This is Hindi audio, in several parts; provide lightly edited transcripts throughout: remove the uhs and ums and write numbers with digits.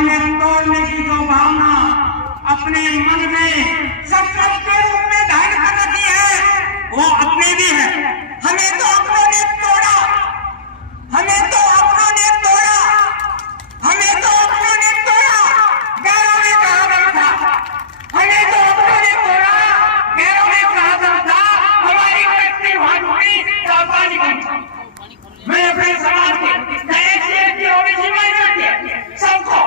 हमें तोड़ने की जो भावना अपने मन में संकट के रूप में धारण कर रखी है वो अपने भी है। हमें तो अपनों ने तोड़ा, हमें तो अपनों ने तोड़ा, हमें तो अपनों ने तोड़ा, गैरों ने कहा गया था, हमें तो अपनों ने तोड़ा, गैरों ने कहा गया था, हमारी कट्टी भाई जापानी बनी। मैं अपने समाज के सबको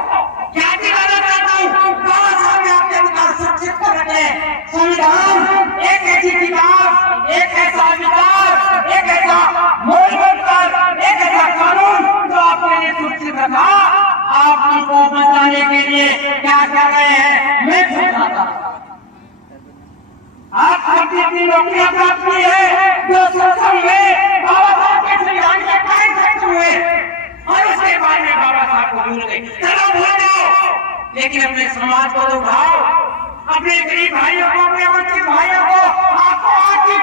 क्या दिलाना चाहता हूँ, बाबा साहब ने आपके अधिकार सुरक्षित कर रखे हैं। संविधान एक ऐसी किताब, एक ऐसा विचार, एक ऐसा मूलभूत, एक ऐसा कानून जो आपके लिए सुरक्षित रखा। आप उनको बचाने के लिए क्या कर रहे हैं मैं पूछ रहा था। आप अपनी अपनी नौकरियां प्राप्त की है जो शोषण हुए, बाबा साहब के संविधान के कायम खर्च हुए और उसके बाद में बाबा साहब को भूल गए। चलो भूल जाओ, लेकिन अपने समाज को तो उठाओ, अपने गरीब भाइयों को, अपने वंचित भाइयों को। आपको आर्थिक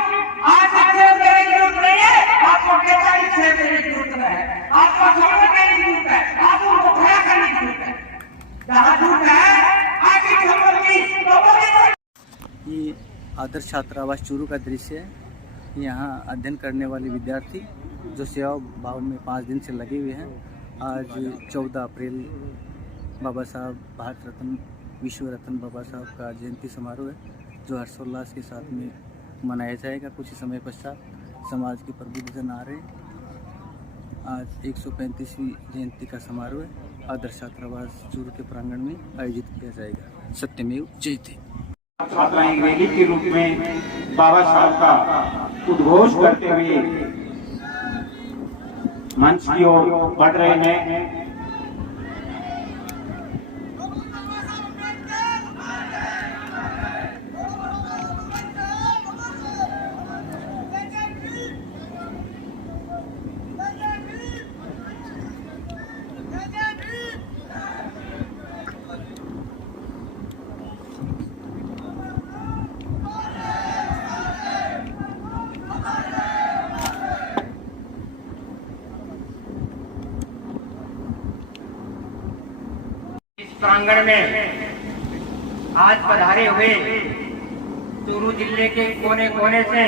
सेवा देने की जरूरत नहीं है, आपको वैचारिक सेवा देने की जरूरत है, आपको समझ देने की जरूरत है, आपको उनको खड़ा करने की जरूरत है। जहाँ दूर है आर्थिक संपत्ति तो ये आदर्श छात्रावास चूरू का दृश्य है। यहाँ अध्ययन करने वाले विद्यार्थी जो सेवा भाव में 5 दिन से लगे हुए हैं। आज 14 अप्रैल बाबा साहब भारत रत्न विश्व रत्न बाबा साहब का जयंती समारोह है जो हर्षोल्लास के साथ में मनाया जाएगा। कुछ ही समय पश्चात समाज के प्रबुद्धजन आ रहे हैं। आज 135वीं जयंती का समारोह है आदर्श छात्रावास चूरू के प्रांगण में आयोजित किया जाएगा। सत्यमेव जयते। छात्राएं रैली के रूप में बाबा साहब का उद्घोष करते हुए मंच की ओर बढ़ रहे हैं। प्रांगण में आज पधारे हुए चूरू जिले के कोने कोने से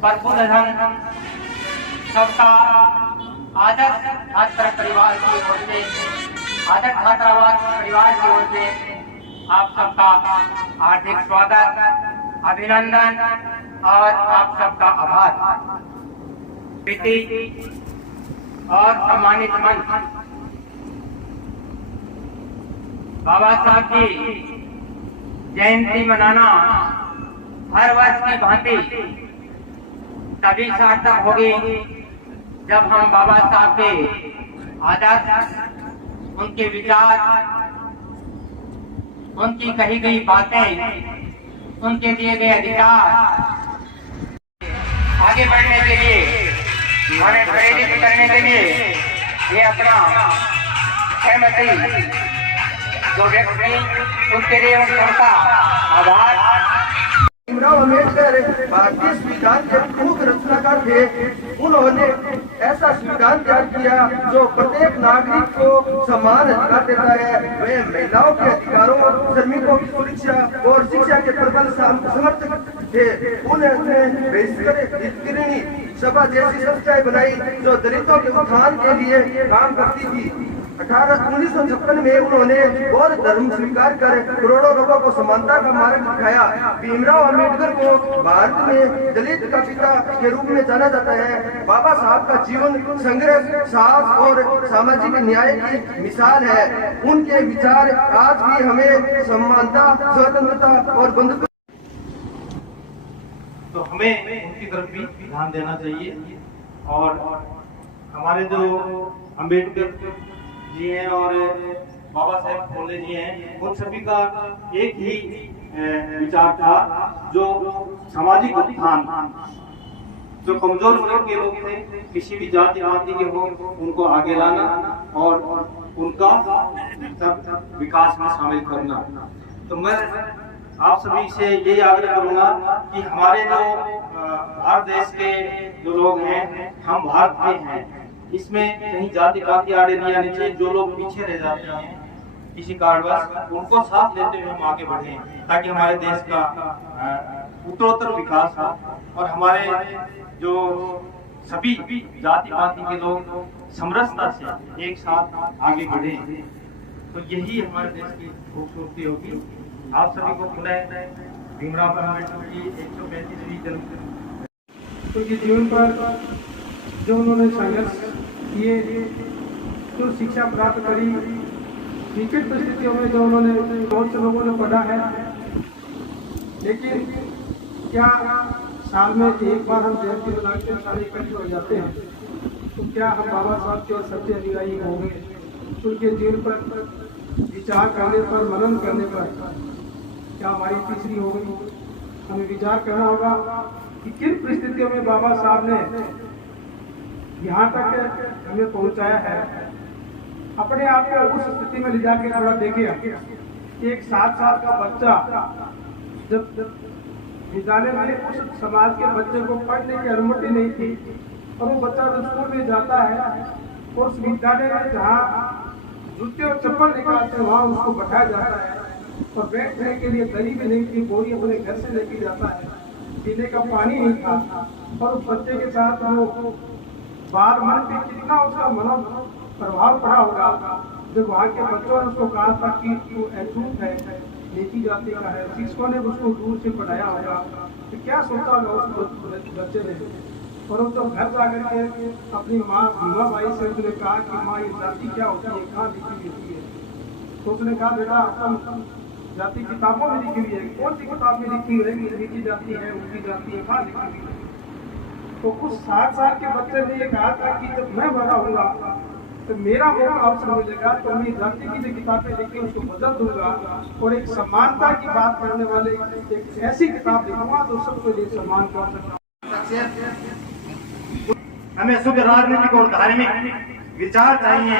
प्रबुद्धजन सबका आदर्श छात्र परिवार की ओर से, आदर्श छात्रावास परिवार की ओर से आप सबका हार्दिक स्वागत, अभिनंदन और आप सबका आभार। प्रीति और सम्मानित मंच, बाबा साहब की जयंती मनाना हर वर्ष की भांति तभी सार्थक होगी जब हम बाबा साहब के आदर्श, उनके विचार, उनकी कही गई बातें, उनके दिए गए अधिकार आगे बढ़ने के लिए, उन्हें प्रेरित करने के लिए ये अपना सहमति जो व्यक्ति उनके लिए उनका आभार। भीमराव अम्बेडकर भारतीय संविधान के प्रमुख रचनाकार थे। उन्होंने ऐसा संविधान तैयार किया जो प्रत्येक नागरिक को समान अधिकार देता है। वे महिलाओं के अधिकारों, श्रमिकों की सुरक्षा और शिक्षा के प्रबल समर्थक थे। उन्होंने बहिष्करणी सभा जैसी संस्थाएं बनाई जो दलितों के उत्थान के लिए काम करती थी। 1956 में उन्होंने बौद्ध धर्म स्वीकार कर करोड़ों लोगों को समानता का मार्ग दिखाया। भीमराव अम्बेडकर को भारत में दलित का पिता के रूप में जाना जाता है। बाबा साहब का जीवन संघर्ष, साहस और सामाजिक न्याय की मिसाल है। उनके विचार आज भी हमें समानता, स्वतंत्रता और बंधुत्व, तो हमें उनकी तरफ भी ध्यान देना चाहिए। और हमारे जो अम्बेडकर जी हैं और बाबा साहेब फुले जी हैं, उन सभी का एक ही विचार था जो सामाजिक उत्थान, जो कमजोर वर्ग के लोग थे, किसी भी जाति पाति के हो, उनको आगे लाना और उनका सब विकास में शामिल करना। तो मैं आप सभी से यही आग्रह करूंगा कि हमारे जो भारत देश के जो लोग हैं, हम भारत के हैं, इसमें कहीं जाति पाति आड़े नहीं आनी चाहिए। जो लोग पीछे रह जाते हैं किसी कारणवश, उनको साथ लेते हुए हम आगे बढ़े, ताकि हमारे देश का उत्तरोत्तर विकास हो और हमारे जो सभी जाति पाति के लोग समरसता से एक साथ आगे बढ़े। तो यही हमारे देश की खूबसूरती होगी। आप सभी को पुनः भीमराव अम्बेडकर की 135वीं जन्मदिन उनके जीवन पर जो उन्होंने संघर्ष किए, जो शिक्षा प्राप्त करी, विकट परिस्थितियों में जो उन्होंने बहुत से लोगों ने पढ़ा है, लेकिन क्या साल में एक बार हम जयंती मनाते हैं, सारे इकट्ठे हो जाते हैं, तो क्या हम बाबा साहब के सच्चे अनुयायी हो गए? उनके जीवन पर विचार करने पर, मनन करने पर क्या हमारी तीसरी हो गई? हमें विचार करना होगा कि किन परिस्थितियों में बाबा साहब ने यहाँ तक हमें पहुँचाया है। अपने आप को उस स्थिति में ले जाके थोड़ा देखिए। एक 7 साल का बच्चा जब विद्यालय में, उस समाज के बच्चे को पढ़ने की अनुमति नहीं थी, और वो बच्चा जब स्कूल में जाता है और उस विद्यालय में जहाँ जूते और चप्पल निकालते वहाँ उसको बैठाया जाता है, और बैठने के लिए दरी भी नहीं थी, बोरी अपने घर से लेके जाता है, पीने का पानी नहीं था, और उस बच्चे के साथ वो बाल मन पे कितना उसका मनो प्रभाव पड़ा होगा जब वहाँ के बच्चों ने उसको कहा था कि तू अछूत है, नीची जाति का है। शिक्षकों ने उसको दूर से पढ़ाया होगा, तो क्या सोचा होगा उस बच्चे ने। और वो जब घर जाकर के अपनी माँ भीमा बाई से उसने कहा कि माँ ये जाति क्या होती है, कहाँ लिखी होती है, तो उसने कहा बेटा अपन जाति किताबों में लिखी हुई है। कौन सी किताब में लिखी हुई है कि नीची जाति है, ऊंची जाति है, कहाँ लिखी हुई है? तो उस 7 साल के बच्चे ने ये कहा था कि जब मैं बड़ा होऊंगा तो मेरा मौका अवसर मिलेगा तो मैं जाति की जो किताबें लिखी उसको बदल दूंगा, और एक समानता की बात करने वाले एक ऐसी किताब लिखूंगा तो सबके लिए सम्मान कर सकता। हमें शुद्ध राजनीतिक और धार्मिक विचार चाहिए,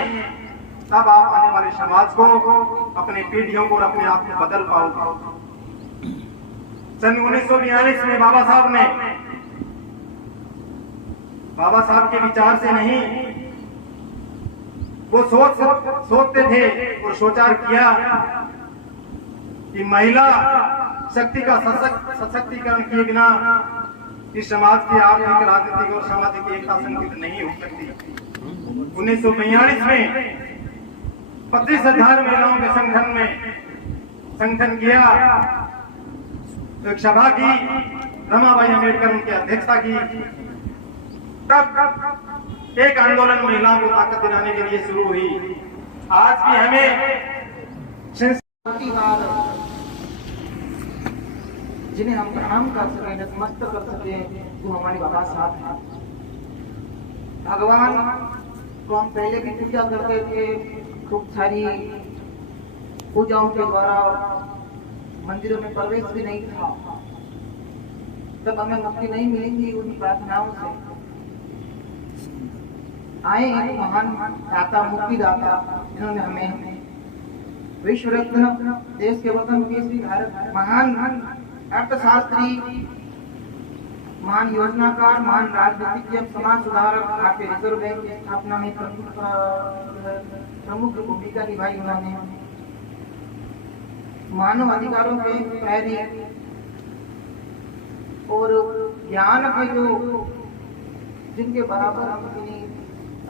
तब आप आने वाले समाज को, अपने पीढ़ियों को और अपने आप को बदल पाओगे। सन 1942 में बाबा साहब के विचार से नहीं, वो सोचते थे और सोचार किया कि महिला शक्ति का सशक्तिकरण किए बिना इस समाज की आर्थिक, राजनीतिक और सामाजिक एकता संगठित नहीं हो सकती। 1942 में 25,000 महिलाओं के संगठन किया, तो एक सभा की, रमाबाई अम्बेडकर उनकी अध्यक्षता की। तब एक आंदोलन महिलाओं को ताकत दिलाने के लिए शुरू हुई। आज भी हमें जिन्हें हम प्रणाम कर सके, नतमस्तक कर सके, वो हमारे बाबा साहब हैं। भगवान को हम पहले भी पूजा करते थे, खूब सारी पूजाओं के द्वारा मंदिरों में प्रवेश भी नहीं था, तब हमें मुक्ति नहीं मिलेगी उन प्रार्थनाओं से। आए एक महान दाता, मुक्ति दाता, जिन्होंने हमें विश्व रत्न, देश के वतन केसरी भारत, महान अर्थशास्त्री, महान योजनाकार, महान राजनीतिज्ञ, समाज सुधारक, भारतीय रिजर्व बैंक की स्थापना में प्रमुख भूमिका निभाई उन्होंने। मानव अधिकारों के पैरी और ज्ञान के जो जिनके बराबर हम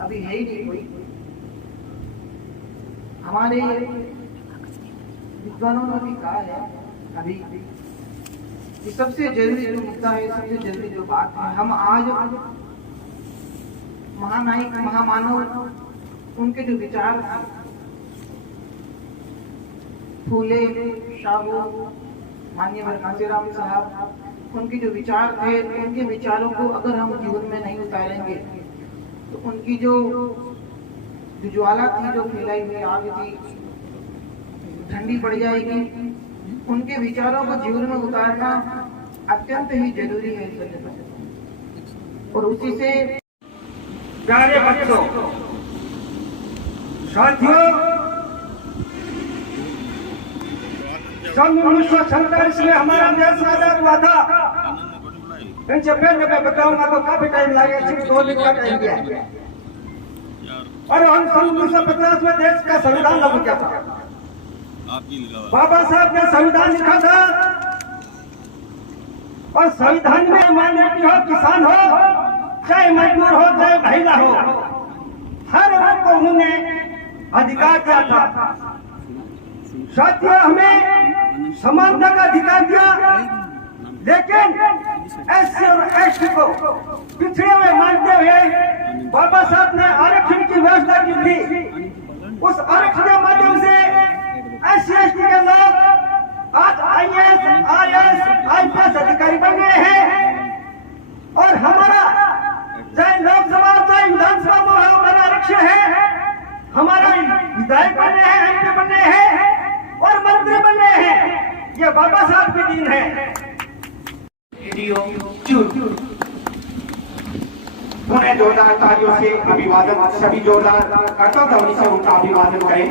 अभी है ही नहीं कोई। हमारे विद्वानों ने भी कहा है अभी कि सबसे जरूरी जो मुद्दा है, सबसे जरूरी जो बात है, हम आज महानायक, महामानव, उनके जो विचार हैं, फूले शाहू, माननीय कांशीराम साहब, उनके जो विचार थे, उनके विचारों को अगर हम जीवन में नहीं उतारेंगे तो उनकी जो ज्वाला थी, जो फैलाई हुई आग थी, ठंडी पड़ जाएगी। उनके विचारों को जीवन में उतारना अत्यंत ही जरूरी है। और उसी से प्यारे बच्चों, साथियों, सन 1947 में हमारा देश आजाद हुआ था। इनसे पहले मैं बताऊंगा तो काफी टाइम लगेगा, सिर्फ 2 दिन का टाइम दिया। और हम सन 1950 में देश का संविधान लागू किया था। बाबा साहब ने संविधान लिखा था और संविधान में मान लीजिए हो किसान हो चाहे मजदूर हो चाहे महिला हो, हर वर्ग को उन्होंने अधिकार दिया था। साथियों, हमें समानता का अधिकार दिया, लेकिन एससी और एसटी को पिछड़े हुए मानते हुए बाबा साहब ने आरक्षण की व्यवस्था की थी। उस आरक्षण के माध्यम से एससी एसटी के लोग आज आईएएस, आईएएस, आईपीएस अधिकारी बन गए हैं और हमारा चाहे लोकसभा चाहे विधानसभा में हमारा आरक्षण है, हमारा विधायक बने हैं, एमपी बने हैं और मंत्री बने हैं। ये बाबा साहब की दिन है। उन्हें जोरदार तालियों से अभिवादन, सभी जोरदार करतब ध्वनि से उनका अभिवादन करें।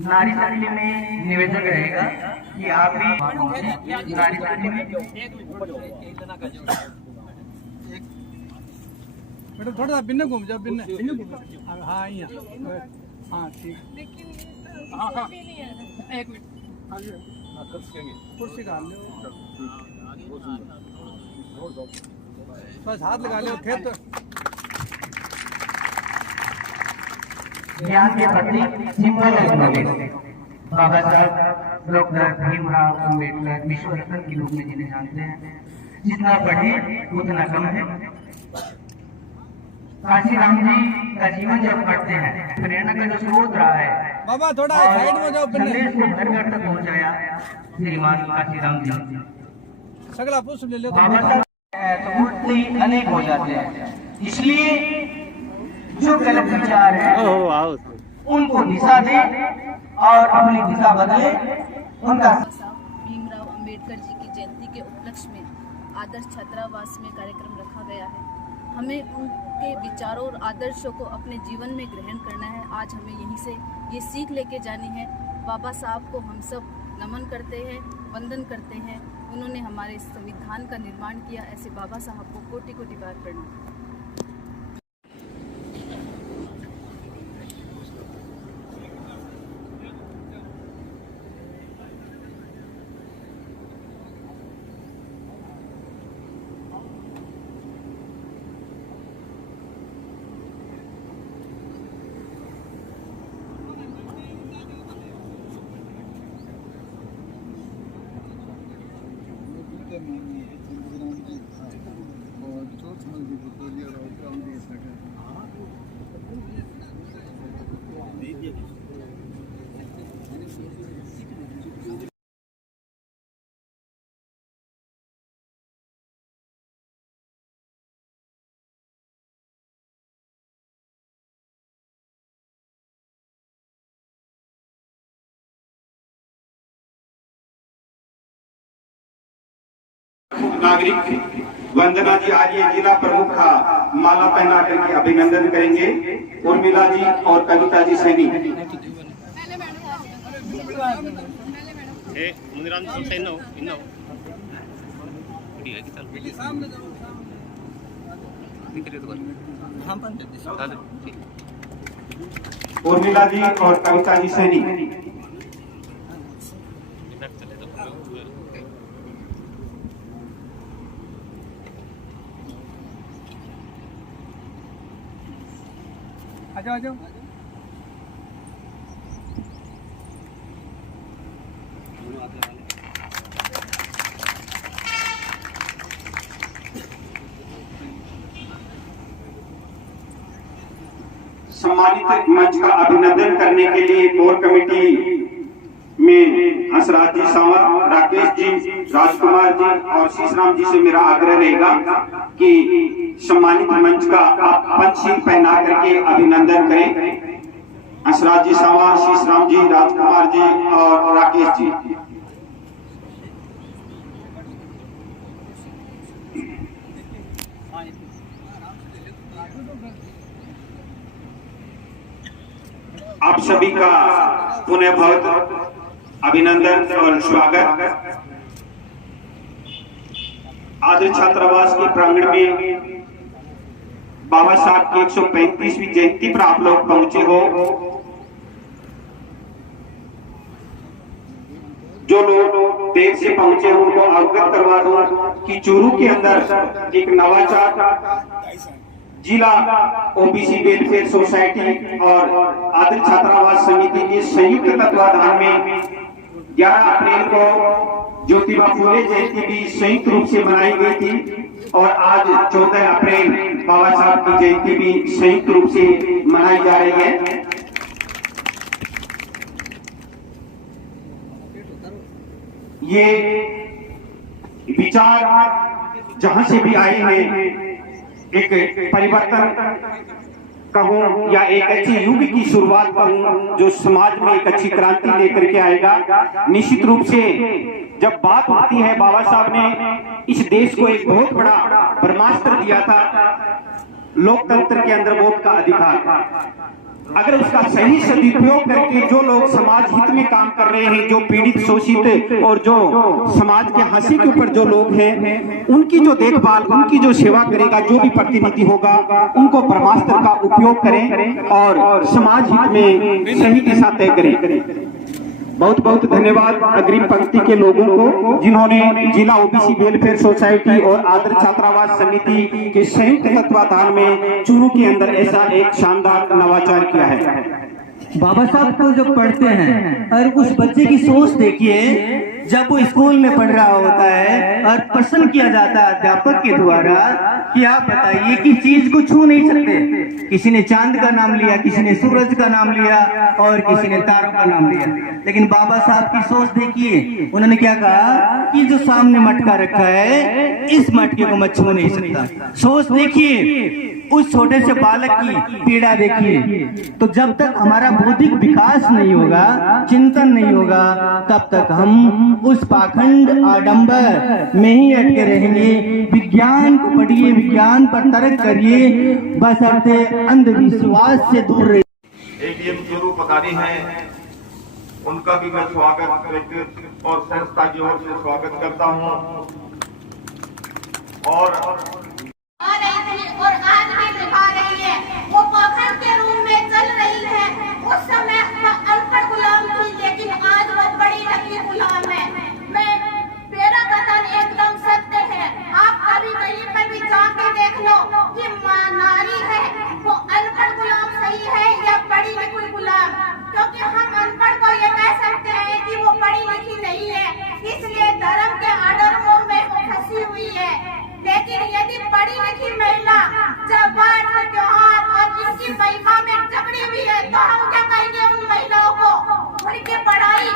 नारी शक्ति में निवेदन रहेगा कि आप भी नारी शक्ति में बेटा थोड़ा सा बिन्ने घूम जाओ, बिन्ने घूम। हाँ यहाँ, हाँ ठीक। हाँ हाँ एक मिनट, कुर्सी डाल लो, बस हाथ लगा लो खेत। ज्ञान के प्रति सिंबल है बाबा साहब डॉक्टर भीमराव अम्बेडकर, विश्व रत्न के रूप में जिन्हें जानते हैं। जितना पढ़े उतना कम है। काशीराम जी का जीवन जब पढ़ते हैं, प्रेरणा का जो स्रोत रहा है, बाबा थोड़ा साइड में जाओ, संदेश को घर घर तक पहुंचाया श्रीमान काशीराम जी। सगला पुष्प ले लो। बाबा साहब तो मूर्ति अनेक हो जाते हैं, इसलिए जो गलत विचार है उनको दिशा दे और अपनी दिशा बदले। उनका भीमराव अंबेडकर जी की जयंती के उपलक्ष्य में आदर्श छात्रावास में कार्यक्रम रखा गया है। हमें उनके विचारों और आदर्शों को अपने जीवन में ग्रहण करना है। आज हमें यहीं से ये सीख लेके जानी है। बाबा साहब को हम सब नमन करते हैं, वंदन करते हैं। उन्होंने हमारे संविधान का निर्माण किया। ऐसे बाबा साहब को कोटि कोटि बार प्रणाम। नागरिक वंदना जी आज ये जिला प्रमुख का माला पहना करके अभिनंदन करेंगे। उर्मिला जी और कविता जी सैनी। उर्मिला जी और कविता जी सैनी। आ जाओ। सम्मानित मंच का अभिनंदन करने के लिए कोर कमेटी में हंसराज जी सांवर, राकेश जी, राजकुमार जी और शीशराम जी से मेरा आग्रह रहेगा कि सम्मानित मंच का आप पंचशील पहना करके अभिनंदन करें। हंसराज जी सांवर, शीशराम जी, राजकुमार जी और राकेश जी। आप सभी का पुनः बहुत अभिनंदन और स्वागत। आदर्श छात्रावास के प्रांगण में बाबा साहब की 135वीं जयंती पर आप लोग पहुंचे हो। जो लोग देर से पहुंचे हो उनको अवगत करवा दो कि चूरू के अंदर एक नवाचार जिला ओबीसी वेलफेयर सोसाइटी और आदर्श छात्रावास समिति के संयुक्त तत्वाधान में 11 अप्रैल को ज्योतिबा फूले जयंती भी संयुक्त रूप से मनाई गई थी और आज 14 अप्रैल बाबा साहब की जयंती भी संयुक्त रूप से मनाई जा रही है। ये विचार जहां से भी आए हैं एक परिवर्तन कहूं या एक अच्छे युग की शुरुआत कहूं जो समाज में एक अच्छी क्रांति लेकर के आएगा। निश्चित रूप से जब बात होती है, बाबा साहब ने इस देश को एक बहुत बड़ा ब्रह्मास्त्र दिया था, लोकतंत्र के अंदर वोट का अधिकार। अगर उसका सही सदुपयोग करके जो लोग समाज हित में काम कर रहे हैं, जो पीड़ित शोषित और जो समाज के हंसी के ऊपर जो लोग हैं, उनकी जो देखभाल, उनकी जो सेवा करेगा जो भी प्रतिनिधि होगा, उनको ब्रह्मास्त्र का उपयोग करें और समाज हित में सही दिशा तय करें। बहुत बहुत धन्यवाद अग्रिम पंक्ति के लोगों को जिन्होंने जिला ओबीसी वेलफेयर सोसाइटी और आदर्श छात्रावास समिति के संयुक्त तत्वाधान में चूरू के अंदर ऐसा एक शानदार नवाचार किया है। बाबा साहब को जब पढ़ते हैं और उस बच्चे की सोच देखिए, जब वो स्कूल में पढ़ रहा होता है और प्रश्न किया जाता है अध्यापक के द्वारा कि आप बताइए कि चीज को छू नहीं सकते। किसी ने चांद का नाम लिया, किसी ने सूरज का नाम लिया और किसी ने तारों का नाम लिया, लेकिन बाबा साहब की सोच देखिए, उन्होंने क्या कहा कि जो सामने मटका रखा है इस मटके को मैं छू नहीं सकता। सोच देखिए, उस छोटे से बालक की पीड़ा देखिए। तो जब तक हमारा बौद्धिक विकास नहीं होगा, चिंतन नहीं होगा, तब तक हम उस पाखंड आडंबर में ही अटके रहेंगे। विज्ञान को पढ़िए, विज्ञान पर तर्क करिए, बशर्ते अंधविश्वास से दूर रहिए। एडीएम चूरू पधारी हैं, उनका भी मैं स्वागत व्यक्तिगत और संस्था की ओर से स्वागत करता हूं। और आज भी दिखा रही है, वो पाखंड के रूप में चल रही है। उस समय अनपढ़ गुलाम थी, लेकिन आज वो बड़ी नकली गुलाम है। मेरा कथन एकदम सत्य है। आप कभी कहीं पर भी जाके देख लो कि नारी है वो अनपढ़ गुलाम सही है या पढ़ी लिखी गुलाम, क्योंकि हम अनपढ़ को ये कह सकते हैं कि वो पढ़ी लिखी नहीं है, इसलिए धर्म के आडरमों में वो फंसी हुई है। लेकिन यदि पढ़ी लिखी महिला जब बाढ़ त्योहार और इनकी महिमा में जकड़ी हुई है, तो हम क्या कहेंगे उन महिलाओं को? उनकी पढ़ाई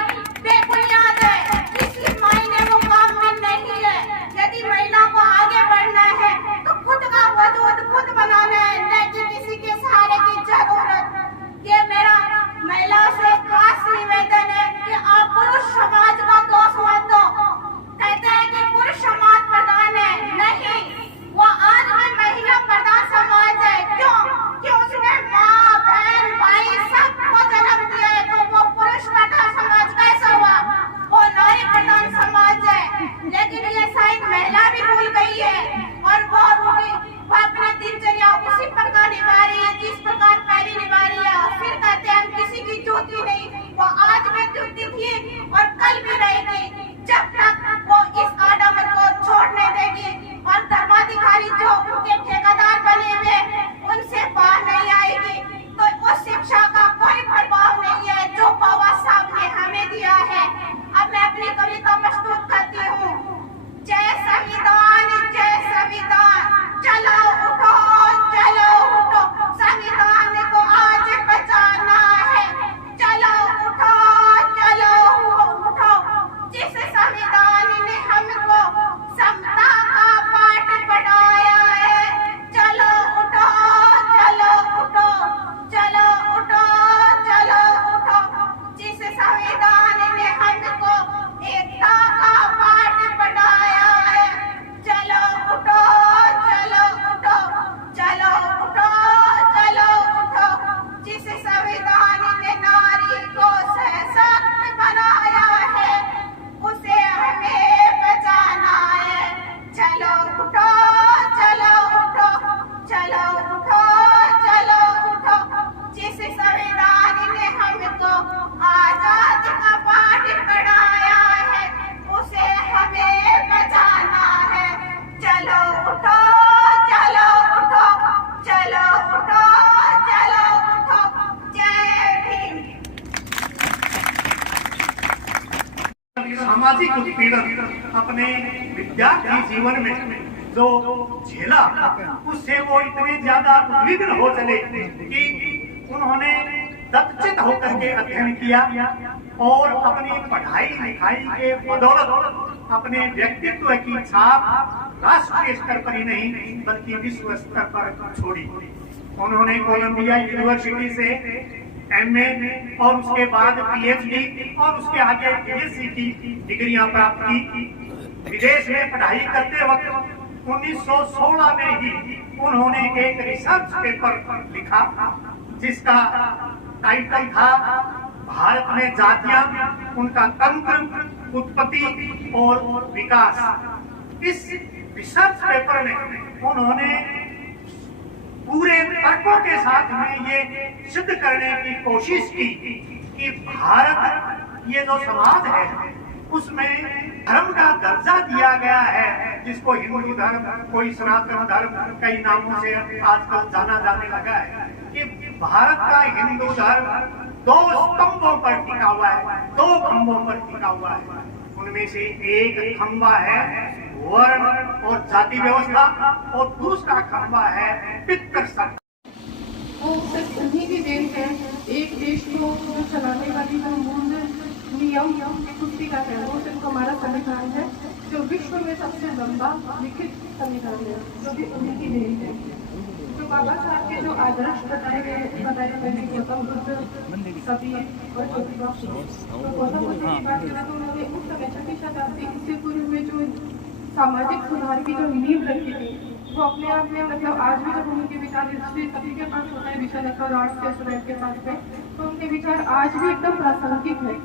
बेबुनियाद है, इसलिए मायने वो काम में नहीं है। यदि महिला को आगे बढ़ना है तो खुद का वजूद खुद बनाना है, न कि किसी के सहारे की जरूरत। ये मेरा महिलाओं से खास निवेदन है कि आप पुरुष समाज का दोष मत दो। कहते हैं कि पुरुष समाज प्रधान है, नहीं, वो आज भी महिला प्रधान समाज है। क्यों? कि उसने माँ, बहन, भाई सबको जन्म दिया है, तो वो पुरुष प्रधान समाज कैसा हुआ? वो सामाजिक उत्पीड़न अपने विद्यार्थी जीवन में जो झेला, उससे वो इतने ज्यादा उद्विग्न हो चले कि उन्होंने दक्षित होकर के अध्ययन किया और अपनी पढ़ाई लिखाई के बदौलत अपने व्यक्तित्व की छाप राष्ट्रीय स्तर पर ही नहीं बल्कि विश्व स्तर पर छोड़ी। उन्होंने कोलंबिया यूनिवर्सिटी से एमए और उसके बाद पीएचडी और उसके आगे बीएससी की डिग्रियां प्राप्त की। विदेश में पढ़ाई करते वक्त 1916 में ही उन्होंने एक रिसर्च पेपर लिखा जिसका टाइटल था भारत में जातियां, उनका तंत्र, उत्पत्ति और विकास। इस रिसर्च पेपर में उन्होंने पूरे तर्कों के साथ में ये सिद्ध करने की कोशिश की कि भारत ये जो समाज है उसमें धर्म का दर्जा दिया गया है, जिसको हिंदू धर्म, कोई सनातन धर्म, कई नामों से आजकल जाना जाने लगा है, कि भारत का हिंदू धर्म 2 स्तंभों पर टिका हुआ है, 2 खंभों पर टिका हुआ है। उनमें से एक खंभा है वर्ण और जाति व्यवस्था और दूसरा खंभा है पितृसत्ता। वो सिर्फ उन्हीं की देन है। एक देश को जो चलाने वाली जो मूल नियम पुस्तिका है वो सिर्फ हमारा संविधान है, जो विश्व में सबसे लंबा लिखित संविधान है, जो भी उन्हीं की देन है। जो बाबा साहब के जो आदर्श बताए गए गौतम बुद्ध, कबीर और ज्योतिबा फुले। तो गौतम बुद्ध की बात करें तो उन्होंने उस समय 6वीं शताब्दी ईस्वी पूर्व में जो सामाजिक सुधार की जो नींव रखी थी वो अपने आप में मतलब आज भी जब उनके विचार हिस्ट्री सभी के पास होता है, विषय लेकर आर्ट्स के स्टूडेंट के पास में, तो उनके विचार आज भी एकदम प्रासंगिक है।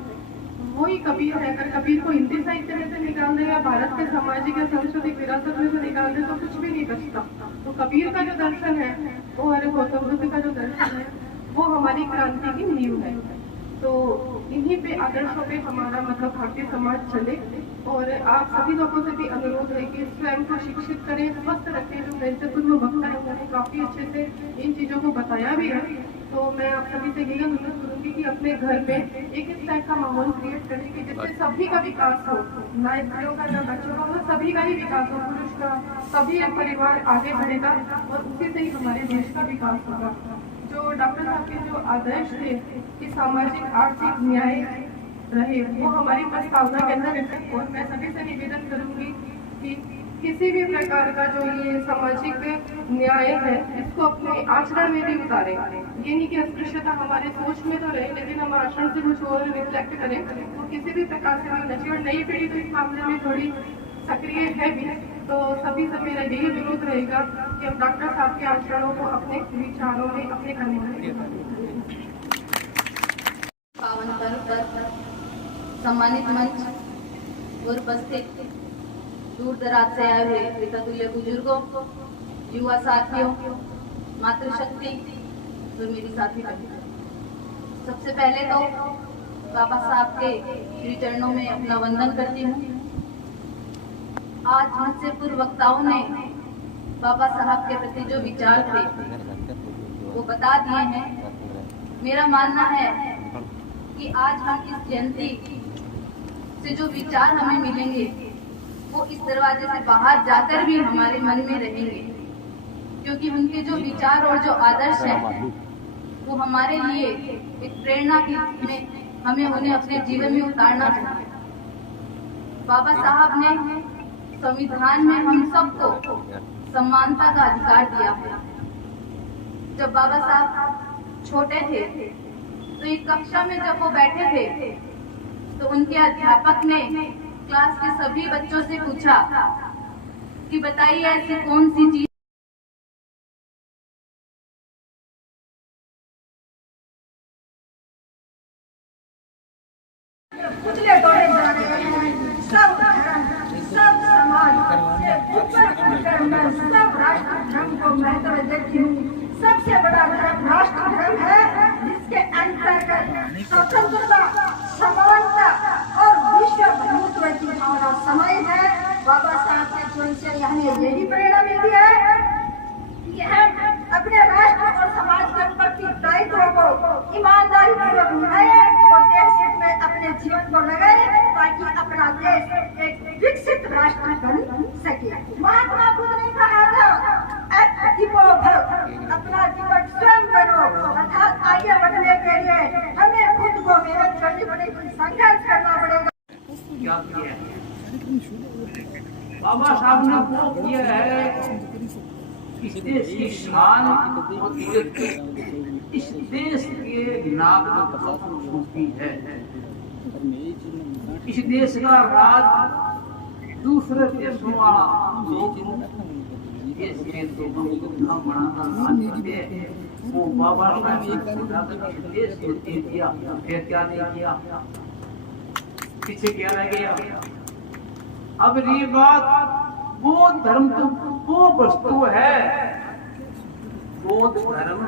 वही कबीर है, अगर कबीर को हिंदी साहित्य में से निकाल दे या भारत के सामाजिक या सांस्कृतिक विरासत में से निकाल दे तो कुछ भी नहीं बचता। तो कबीर का जो दर्शन है वो और गौतम बुद्ध का जो दर्शन है वो हमारी क्रांति की नींव है। तो इन्हीं पे आदर्शों पे हमारा मतलब भारतीय समाज चले। और आप सभी लोगों से भी अनुरोध है कि स्वयं को शिक्षित करें, स्वस्थ रखें। जो मेरे से पूर्व वक्ता है उन्होंने काफी अच्छे से इन चीजों को बताया भी है। तो मैं आप सभी से यही अनुरोध करूंगी कि अपने घर पे एक इस टाइप का माहौल क्रिएट करें कि जिससे सभी का विकास हो, ना स्त्रियों का ना बच्चों का, मतलब सभी का ही विकास हो, पुरुष का, सभी परिवार आगे बढ़ेगा और उसी से ही हमारे देश का विकास होगा। जो डॉक्टर साहब के जो आदर्श थे कि सामाजिक आर्थिक न्याय रहे वो हमारी प्रस्तावना के अंदर है। और मैं सभी से निवेदन करूंगी कि किसी भी प्रकार का जो ये सामाजिक न्याय है इसको अपने आचरण में भी उतारें। ये नहीं कि अस्पृश्यता हमारे सोच में तो रहे लेकिन हम आचरण से कुछ और रिफ्लेक्ट करें तो किसी भी प्रकार से नहीं नची। और नई पीढ़ी तो इस मामले में थोड़ी सक्रिय है भी, तो सभी से मेरा यही विरोध रहेगा कि हम डॉक्टर साहब के आचरणों को अपने विचारों में अपने करने में। पावन पर्व पर सम्मानित मंच और उपस्थित दूर दराज से आए हुए पितृतुल्य बुजुर्गों, युवा साथियों, मातृशक्ति और मेरी साथी बहनों, सबसे पहले तो बाबा साहब के श्री चरणों में अपना वंदन करती हूँ। आज मुझसे पूर्व वक्ताओं ने बाबा साहब के प्रति जो विचार थे वो बता दिए हैं। मेरा मानना है कि आज हम इस जयंती से जो विचार हमें मिलेंगे वो इस दरवाजे से बाहर जाकर भी हमारे मन में रहेंगे, क्योंकि उनके जो विचार और जो आदर्श है वो हमारे लिए एक प्रेरणा की में हमें उन्हें अपने जीवन में उतारना चाहिए। बाबा साहब ने संविधान में हम सबको समानता का अधिकार दिया है। जब बाबा साहब छोटे थे तो एक कक्षा में जब वो बैठे थे तो उनके अध्यापक ने क्लास के सभी बच्चों से पूछा कि बताइए ऐसी कौन सी चीज उजले दौरे जा रहे हैं। सब धर्म, सब समाज के ऊपर उठकर मैं सब राष्ट्र धर्म को महत्व देती हूँ। सबसे बड़ा धर्म राष्ट्र धर्म है, जिसके अंतर्गत स्वतंत्रता, समानता और विश्व बंधुत्व की भावना समाहित है। बाबा साहब के जीवन से हमें यही प्रेरणा मिलती है कि हम अपने राष्ट्र और समाज के प्रति दायित्व को ईमानदारी पूर्वक निभाएं और देश हित में अपने जीवन को लगाए ताकि अपना देश एक विकसित राष्ट्र बन सके। महात्मा बुद्ध ने कहा था दीपो भव, अपना दीपक स्वयं बनो, अर्थात आगे बढ़ने के लिए हमें खुद को मेहनत करनी पड़ेगी, संघर्ष करना पड़ेगा। क्या किया है बाबा साहब ने, वो किया है इस देश की शान और इज्जत, इस देश के नागरिकों को छूती है। इस देश का राज दूसरे देशों वो बाबा साहब ने देश को दे दिया, फिर क्या नहीं किया, पीछे क्या रह गया। अब ये बात बौद्ध धर्म तो वो वस्तु है, बौद्ध धर्म